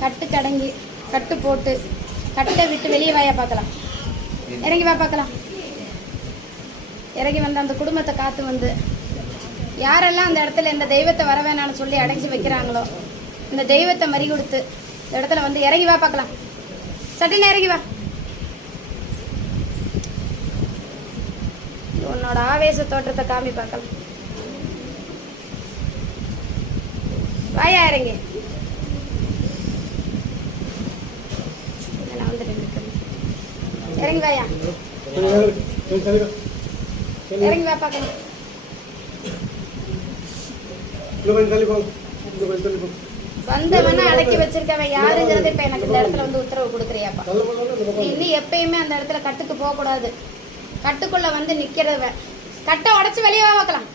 கட்டு கடங்கி கட்டு போட்டு கட்டை விட்டு வெளியே வாயா பார்க்கலாம். இறங்கி வா பார்க்கலாம். இறங்கி வந்து அந்த குடும்பத்தை காத்து வந்து யாரெல்லாம் அந்த இடத்துல இந்த தெய்வத்தை வர வேணான்னு சொல்லி அடைச்சி வைக்கிறாங்களோ இந்த தெய்வத்தை மறி கொடுத்து இந்த இடத்துல வந்து இறங்கி வா பார்க்கலாம். சட்டின இறங்கி வா. உன்னோட ஆவேச தோற்றத்தை காமி பார்க்கலாம். வாயா இறங்கி. நான் வந்துட்டு இறங்கி வாயா. இறங்கி வா பார்க்கலாம். வந்தவன அடக்கி வச்சிருக்கவன் யாருங்கிறது இப்ப எனக்கு இந்த இடத்துல வந்து உத்தரவு கொடுக்குறியாப்பா. நீ இன்னும் எப்பயுமே அந்த இடத்துல கட்டுக்கு போக கூடாது. கட்டுக்குள்ள வந்து நிக்கிறவன் கட்டை உடைச்சு வெளியே வா பார்க்கலாம்.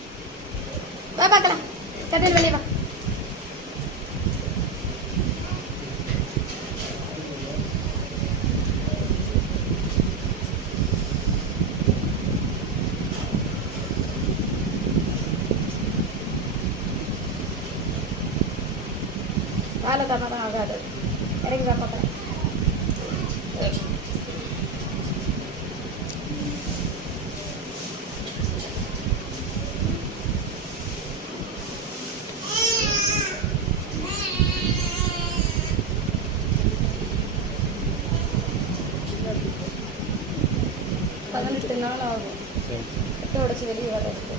வா பார்க்கலாம். கட்டில் வெளியே வா. காலதாமதம் ஆகாது. இறங்கி வா பார்க்கலாம். பதினெட்டு நாள் ஆகும் கட்டை உடைச்சு வெளியே வர்றதுக்கு.